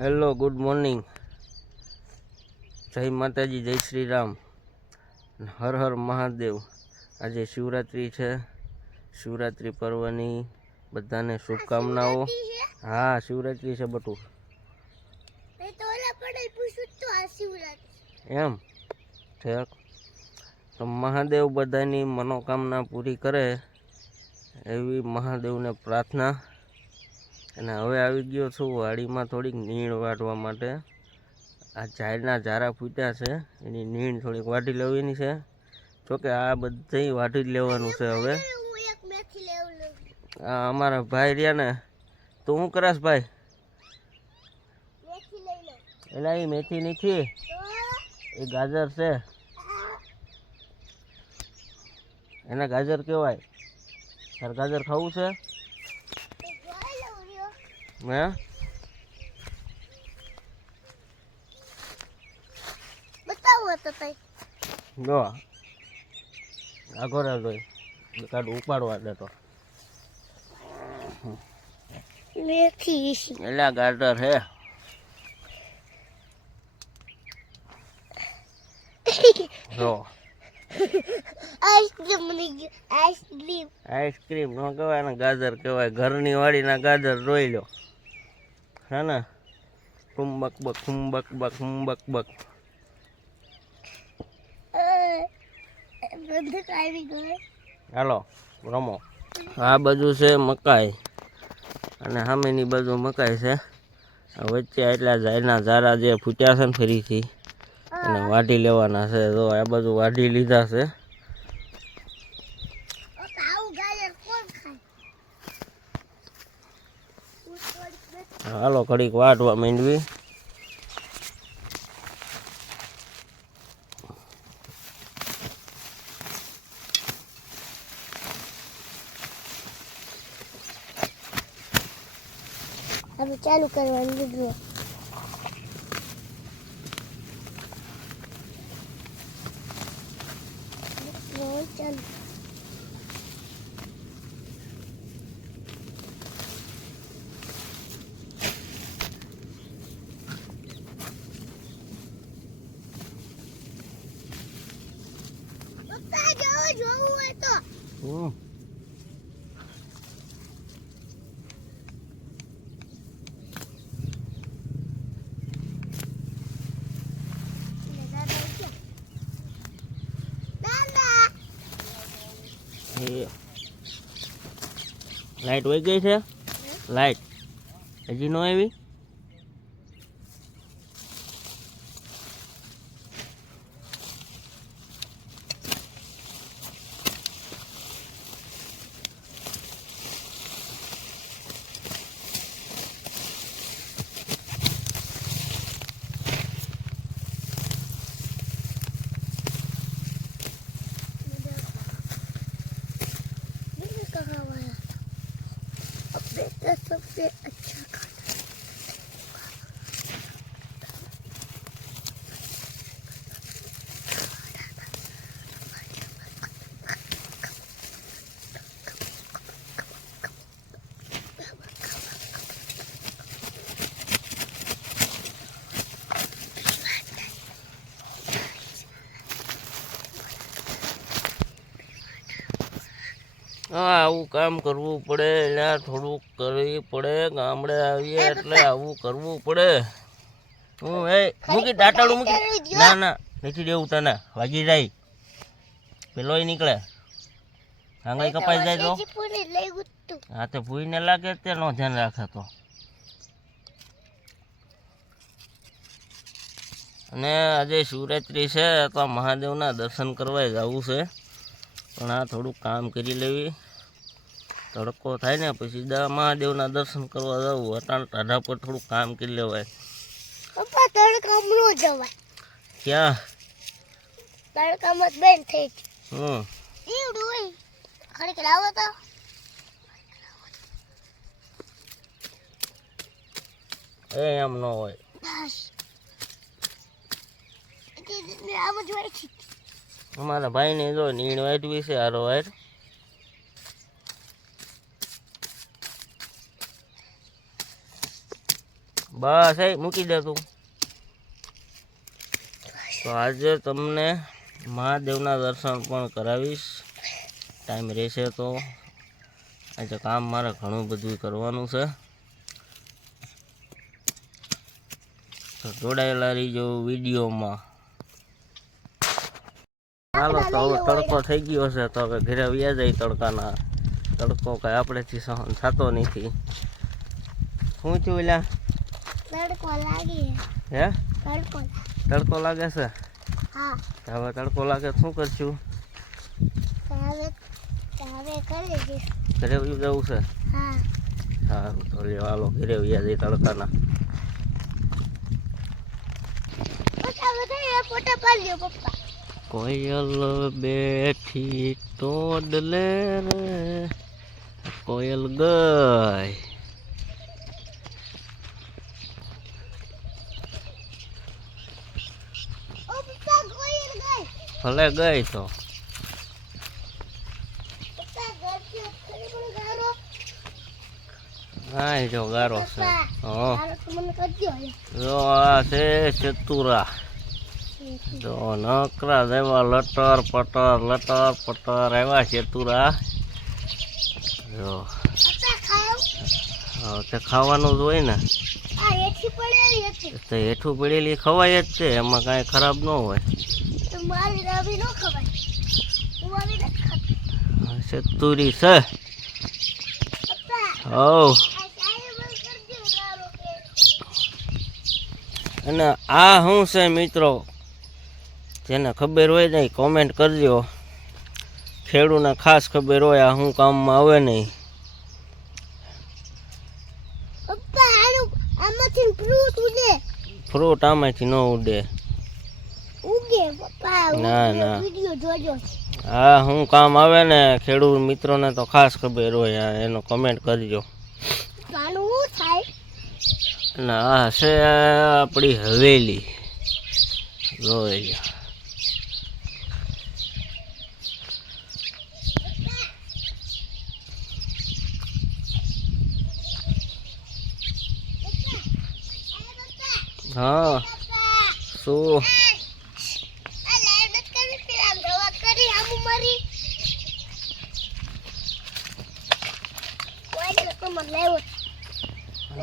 Hello good morning જય માતાજી જય શ્રી રામ હર હર મહાદેવ. આજે શિવરાત્રિ છે. શિવરાત્રિ પર્વની બધાને શુભકામનાઓ. હા શિવરાત્રિ છે બટું એમ? ઠેક તો મહાદેવ બધાની મનોકામના પૂરી કરે એવી મહાદેવને પ્રાર્થના. અને હવે આવી ગયો છું વાડીમાં થોડીક નીણ વાઢવા માટે. આ ઝાડના ઝારા ફૂટ્યા છે, એની નીણ થોડીક વાઢી લેવાની છે. જોકે આ બધી વાઢી જ લેવાનું છે હવે. આ અમારા ભાઈ રહ્યા ને, તો હું કરાશ ભાઈ? એલા એ મેથી નથી. એ ગાજર છે. એના ગાજર કહેવાય. તાર ગાજર ખાવું છે? મેં બતાવો તો તઈ જો આગળ જોઈ કાઢ ઉપાડવા દે તો એટલે આ ગાજર હે જો આઈસ્ક્રીમ આઈસ્ક્રીમ આઈસ્ક્રીમ નો કહેવાય ને ગાજર કહેવાય. ઘરની વાડીના ગાજર રોઈ લો. હે ને. કુંબક બક કુંબક બક કુંબક બક. હાલો, રમો. આ બાજુ છે મકાઈ. અને સામેની બાજુ મકાઈ છે. વચ્ચે એટલા ઝાડના ઝારા જે ફૂટ્યા છે ને ફરીથી, એને વાઢી લેવાના છે. તો આ બાજુ વાઢી લીધા છે આવું ગાજર કોણ ખાય હું થોડીક મેથી હાલો ઘડીક વાઢવા માંડવી. હવે ચાલુ કરવાનું લીધું ચાલુ. જોવું હોય તો હમ. લાઈટ વહી ગઈ છે? લાઈટ. હજી ન આવી? હા આવું કામ કરવું પડે એટલે થોડુંક કરવી પડે. ગામડે આવીએ એટલે આવું કરવું પડે. હું એ મૂકી ટાટાડું મૂકી. ના ના નથી દેવું તને. વાગી જાય. પેલો નીકળે. આંગળી કપાઈ જાય તો? હા તો ભૂઈને લાગે તે નો ધ્યાન રાખે તો. અને આજે શિવરાત્રિ છે તો મહાદેવના દર્શન કરવા જવું છે. પણ આ થોડુંક કામ કરી લેવી. તડકો થાય ને પછી દા મહાદેવના દર્શન કરવા જવું. અટાણ ટાઢા પર થોડું કામ કરી લેવાય. પપ્પા તડકામાં નો જવાય. ક્યાં? તડકામાં બેન થઈ હમ. હોય. તો. એ એમ ન હોય. આમ જ હોય છે અમારા ભાઈને જો નીણ વાટવી છે આરો વાટ બસ એ મૂકી દે તું. તો આજે તમને મહાદેવના દર્શન પણ કરાવીશ. ટાઈમ રહેશે તો. આજે કામ મારે ઘણું બધું કરવાનું છે. તો જોડાયેલા રહીજો વિડીયોમાં. ચાલો તો હવે તડકો થઈ ગયો છે તો હવે ઘરે વ્યા જાય તડકાના. તડકો કાંઈ આપણેથી સહન થતો નથી. શું થયું એલા તડકો લાગે. હે? તડકો તડકો લાગે છે? હા. હવે તડકો લાગે શું કરશું? હવે હવે કરી દઈશ ઘરે વયું જવું છે? હા. સારું તો લ્યો હાલો ઘરે વ્યા જાય તડકાના. બધા પાડ્યો પપ્પા. કોયલ બેઠી તોડલે રે કોયલ ગઈ. ભલે ગઈ તો. હા જો ગારો છે. હા. જો આ છે ચતુરા. જો નકરા જેવા લટર પટર લટર પટર એવા તુરા. જો. તે ખાવાનું જ હોય ને. તો હેઠું પડેલી ખવાય જ છે એમાં કાંઈ ખરાબ ન હોય. ચતુરી છે હવ. અને આ શું છે મિત્રો? જેને ખબર હોય ને કોમેન્ટ કરજો. ખેડૂને ખાસ ખબર હોય આ શું કામમાં આવે નહીં. ફ્રૂટ આમાંથી ન ઉડે. ના, ના. હા હું કામ આવે ને ખેડૂત મિત્રોને તો ખાસ ખબર હોય એનો કમેન્ટ કરજો. ના હશે આપણી હવેલી. જોઈ લો. હા પપ્પા શું આ લાઈવ નથી કરી પેલા દવા કરી આમુ મારી કોઈ તો મને શું?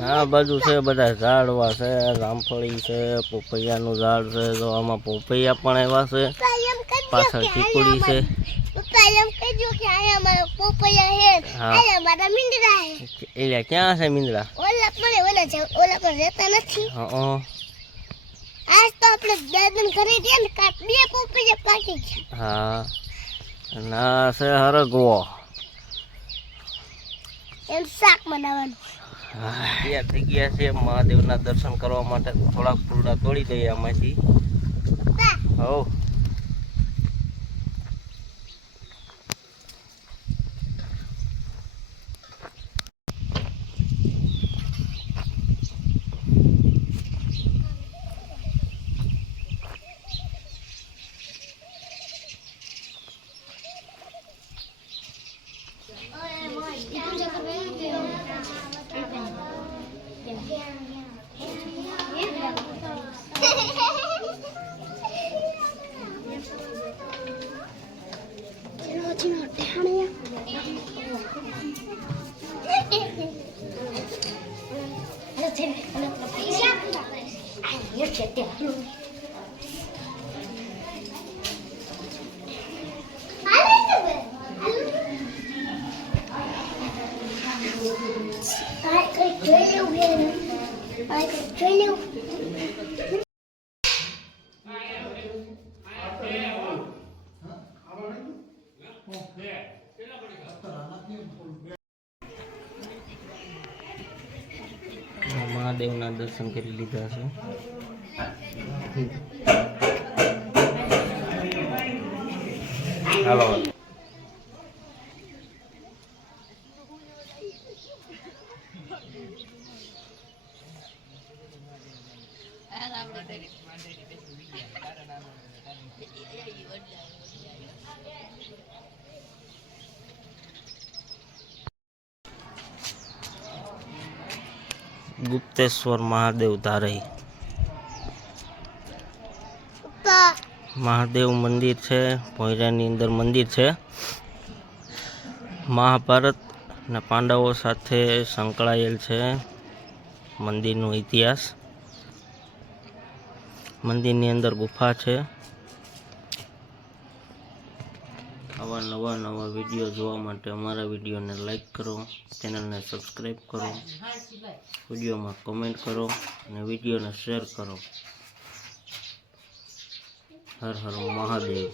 હા બાજુ છે બધા ઝાડવા છે રામફળી છે પોપૈયાનું ઝાડ છે તો આમાં પોપૈયા પણ એવા છે. પાછળ ચીકુડી છે. હે. હા. હે ક્યાં છે મીંદડા? ઓલા પણ ઓલા ઓલા પણ રહેતા નથી. હં. આજ તો આપણે દેદન કરી દઈએ ને કાટ બે પોપૈયા પાકી ગયા હા ના છે હરગવો. એમ શાક બનાવવાનું. ત્યાં થઈ ગયા છે મહાદેવના દર્શન કરવા માટે. થોડાક ફૂલડા તોડી દઈએ આમાંથી. હવ. જોઈ લેવું. મહાદેવના દર્શન કરી લીધા છે. હાલો ગુપ્તેશ્વર મહાદેવ ધારઈ મહાદેવ મંદિર છે, ભોયરાની અંદર મંદિર છે. મહાભારત અને પાંડવો સાથે સંકળાયેલ છે મંદિરનો ઇતિહાસ. મંદિરની અંદર ગુફા છે. આવા નવા નવા વીડિયો જોવા માટે અમારા વિડીયોને લાઈક કરો, ચેનલને સબસ્ક્રાઈબ કરો, વિડીયોમાં કોમેન્ટ કરો અને વિડીયોને શેર કરો. હર હર મહાદેવ.